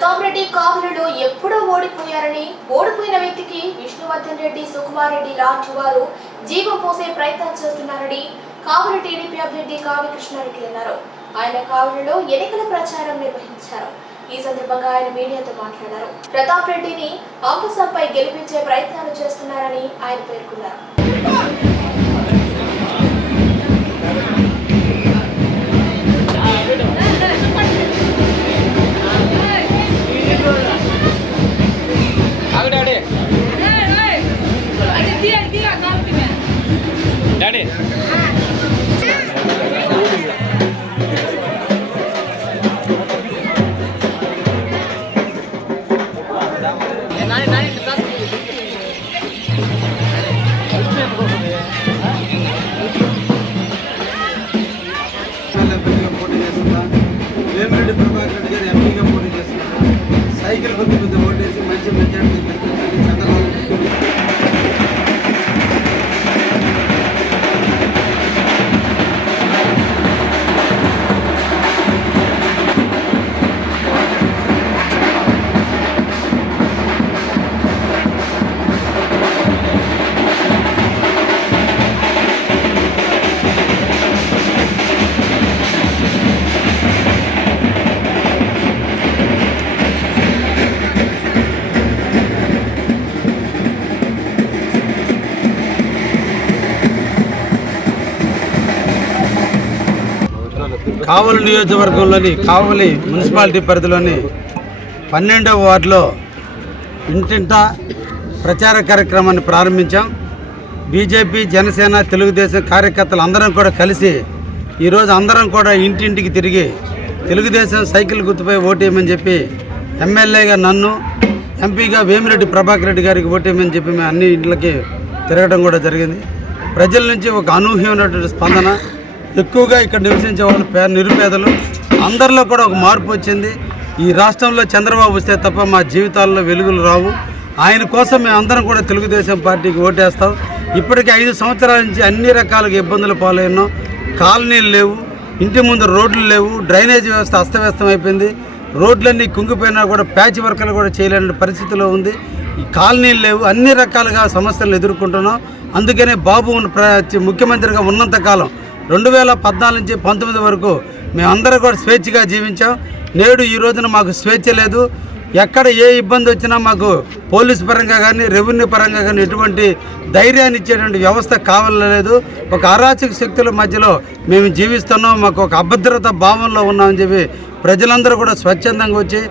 ప్రతాప్ రెడ్డి కావలిలో ఎప్పుడో ఓడిపోయారని ఓడిపోయిన వ్యక్తికి విష్ణువర్ధన్ రెడ్డి సుకుమార్ రెడ్డి లాంటి వారు జీవం పోసే ప్రయత్నం చేస్తున్నారని కావలి టీడీపీ అభ్యర్థి కావి కృష్ణారెడ్డి అన్నారు. ఆయన కావలిలో ఎన్నికల ప్రచారం నిర్వహించారు. ఈ సందర్భంగా ఆయన మీడియాతో మాట్లాడారు. ప్రతాప్ రెడ్డిని అంకుశంపై గెలిపించే ప్రయత్నాలు చేస్తున్నారని ఆయన పేర్కొన్నారు. వేమిరెడ్డి ప్రభాకర్ రెడ్డి గారు ఎంపీగా పోటీ చేస్తున్నారు. సైకిల్ కొద్ది కొద్ది ఓటేసి మంచి మెజార్టీ కావలి నియోజకవర్గంలోని కావలి మున్సిపాలిటీ పరిధిలోని పన్నెండవ వార్డులో ఇంటింట ప్రచార కార్యక్రమాన్ని ప్రారంభించాం. బీజేపీ జనసేన తెలుగుదేశం కార్యకర్తలు అందరం కూడా కలిసి ఈరోజు అందరం కూడా ఇంటింటికి తిరిగి తెలుగుదేశం సైకిల్ గుర్తుపై ఓటేయమని చెప్పి ఎమ్మెల్యేగా నన్ను ఎంపీగా వేమిరెడ్డి ప్రభాకర్ రెడ్డి గారికి ఓటేయమని చెప్పి మేము అన్ని ఇంట్లకి తిరగడం కూడా జరిగింది. ప్రజల నుంచి ఒక అనూహ్యమైనటువంటి స్పందన ఎక్కువగా ఇక్కడ నివసించే వాళ్ళు పే నిరుపేదలు. అందరిలో కూడా ఒక మార్పు వచ్చింది. ఈ రాష్ట్రంలో చంద్రబాబు వస్తే తప్ప మా జీవితాల్లో వెలుగులు రావు. ఆయన కోసం మేము అందరం కూడా తెలుగుదేశం పార్టీకి ఓటేస్తాం. ఇప్పటికే ఐదు సంవత్సరాల నుంచి అన్ని రకాలుగా ఇబ్బందులు పాలైనాం. కాలనీలు లేవు. ఇంటి ముందు రోడ్లు లేవు. డ్రైనేజ్ వ్యవస్థ అస్తవ్యస్తం అయిపోయింది. రోడ్లన్నీ కుంగిపోయినా కూడా ప్యాచ్ వర్కలు కూడా చేయలేని పరిస్థితిలో ఉంది. కాలనీలు లేవు. అన్ని రకాలుగా సమస్యలను ఎదుర్కొంటున్నాం. అందుకనే బాబు ఉన్న ముఖ్యమంత్రిగా ఉన్నంత కాలం రెండు వేల పద్నాలుగు నుంచి పంతొమ్మిది వరకు మేమందరం కూడా స్వేచ్ఛగా జీవించాం. నేడు ఈ రోజున మాకు స్వేచ్ఛ లేదు. ఎక్కడ ఏ ఇబ్బంది వచ్చినా మాకు పోలీస్ పరంగా కానీ రెవెన్యూ పరంగా కానీ ఎటువంటి ధైర్యాన్ని ఇచ్చేటువంటి వ్యవస్థ కావాలలేదు ఒక అరాచక శక్తుల మధ్యలో మేము జీవిస్తున్నాం. మాకు ఒక అభద్రత భావంలో ఉన్నామని చెప్పి ప్రజలందరూ కూడా స్వచ్ఛందంగా వచ్చి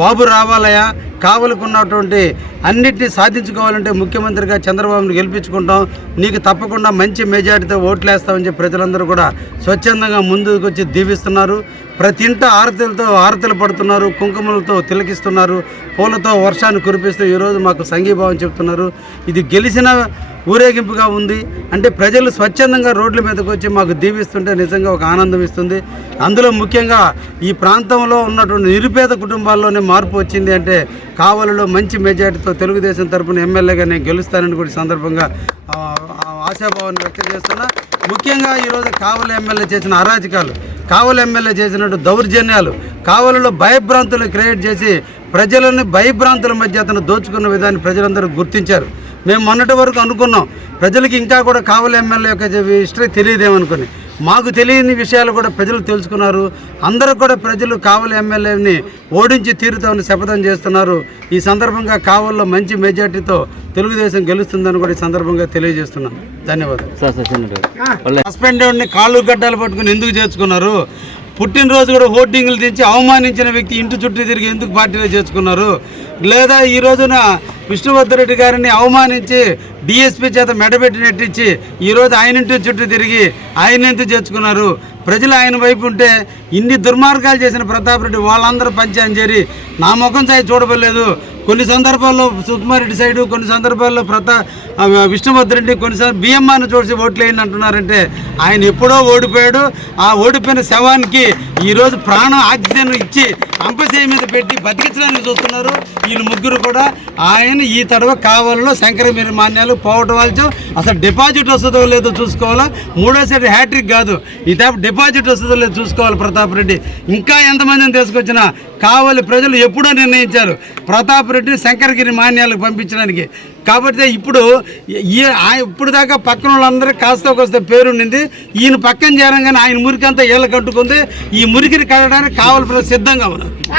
బాబు రావాలయా కావలకున్నటువంటి అన్నిటినీ సాధించుకోవాలంటే ముఖ్యమంత్రిగా చంద్రబాబును గెలిపించుకుంటాం. నీకు తప్పకుండా మంచి మెజారిటీతో ఓట్లేస్తామని చెప్పి ప్రజలందరూ కూడా స్వచ్ఛందంగా ముందుకు వచ్చి దీవిస్తున్నారు. ప్రతి ఇంట ఆరతులతో ఆరతులు పడుతున్నారు కుంకుమలతో తిలకిస్తున్నారు పూలతో వర్షాన్ని కురిపిస్తూ ఈరోజు మాకు సంఘీభావం చెప్తున్నారు ఇది గెలిచిన ఊరేగింపుగా ఉంది. అంటే ప్రజలు స్వచ్ఛందంగా రోడ్ల మీదకి వచ్చి మాకు దీవిస్తుంటే నిజంగా ఒక ఆనందం ఇస్తుంది. అందులో ముఖ్యంగా ఈ ప్రాంతంలో ఉన్నటువంటి నిరుపేద కుటుంబాల్లోనే మార్పు వచ్చింది అంటే కావలిలో మంచి మెజార్టీతో తెలుగుదేశం తరపున ఎమ్మెల్యేగా నేను గెలుస్తానని కూడా సందర్భంగా ఆశాభావాన్ని వ్యక్తం చేస్తున్నా. ముఖ్యంగా ఈరోజు కావలి ఎమ్మెల్యే చేసిన అరాచకాలు కావలి ఎమ్మెల్యే చేసినట్టు దౌర్జన్యాలు కావలిలో భయభ్రాంతులు క్రియేట్ చేసి ప్రజలను భయభ్రాంతుల మధ్య అతను దోచుకున్న విధాన్ని ప్రజలందరూ గుర్తించారు. మేము మొన్నటి వరకు అనుకున్నాం ప్రజలకి ఇంకా కూడా కావలి ఎమ్మెల్యే యొక్క హిస్టరీ తెలియదేమనుకుని. మాకు తెలియని విషయాలు కూడా ప్రజలు తెలుసుకున్నారు. అందరూ కూడా ప్రజలు కావలి ఎమ్మెల్యేని ఓడించి తీరుతామని శపథం చేస్తున్నారు. ఈ సందర్భంగా కావలిలో మంచి మెజార్టీతో తెలుగుదేశం గెలుస్తుందని కూడా ఈ సందర్భంగా తెలియజేస్తున్నాను. ధన్యవాదాలు. సస్పెండెడ్ని కాళ్ళు గడ్డలు పట్టుకుని ఎందుకు చేర్చుకున్నారు? పుట్టినరోజు కూడా హోర్డింగ్లు తెచ్చి అవమానించిన వ్యక్తి ఇంటి చుట్టూ తిరిగి ఎందుకు పార్టీలో చేర్చుకున్నారు? లేదా ఈ రోజున విష్ణువర్ధరెడ్డి గారిని అవమానించి డిఎస్పీ చేత మెడబెట్టి నెట్టించి ఈరోజు ఆయన ఇంటి చుట్టూ తిరిగి ఆయన ఎందుకు చేర్చుకున్నారు? ప్రజలు ఆయన వైపు ఉంటే ఇన్ని దుర్మార్గాలు చేసిన ప్రతాప్ రెడ్డి వాళ్ళందరూ పంచాయని చేరి నా ముఖం సాయి చూడబడలేదు. కొన్ని సందర్భాల్లో సుకుమారెడ్డి సైడు కొన్ని సందర్భాల్లో ప్రతా విష్ణుభద్రెడ్డి కొన్నిసార్లు బిఎంఆర్ని చూసి ఓట్లు వేయండి అంటున్నారంటే ఆయన ఎప్పుడో ఓడిపోయాడు. ఆ ఓడిపోయిన శవానికి ఈరోజు ప్రాణం ఆక్సిజన్ ఇచ్చి అంపశయ్య మీద పెట్టి బతికించడానికి చూస్తున్నారు. వీళ్ళు ముగ్గురు కూడా ఆయన ఈ తడవ కావాలలో శంకర మాన్యాలు పోవటం వాళ్ళం అసలు డిపాజిట్ వస్తుందో లేదో చూసుకోవాలా? మూడోసారి హ్యాట్రిక్ కాదు. ఈ తప్ప డిపాజిట్ వస్తుందో లేదో చూసుకోవాలి ప్రతాప్ రెడ్డి. ఇంకా ఎంతమందిని తీసుకొచ్చినా కావాలి ప్రజలు ఎప్పుడో నిర్ణయించారు. ప్రతాప్ రెడ్డిని శంకరగిరి మాన్యాలకు పంపించడానికి. కాబట్టి ఇప్పుడు ఈ ఇప్పుడు దాకా పక్కన వాళ్ళందరూ కాస్త కోస్తే పేరుండింది ఈయన పక్కన చేరంగానే ఆయన మురికి అంతా ఏళ్ళ కట్టుకుంది. ఈ మురికిని కట్టడానికి కావాల్సిన సిద్ధంగా ఉన్నారు.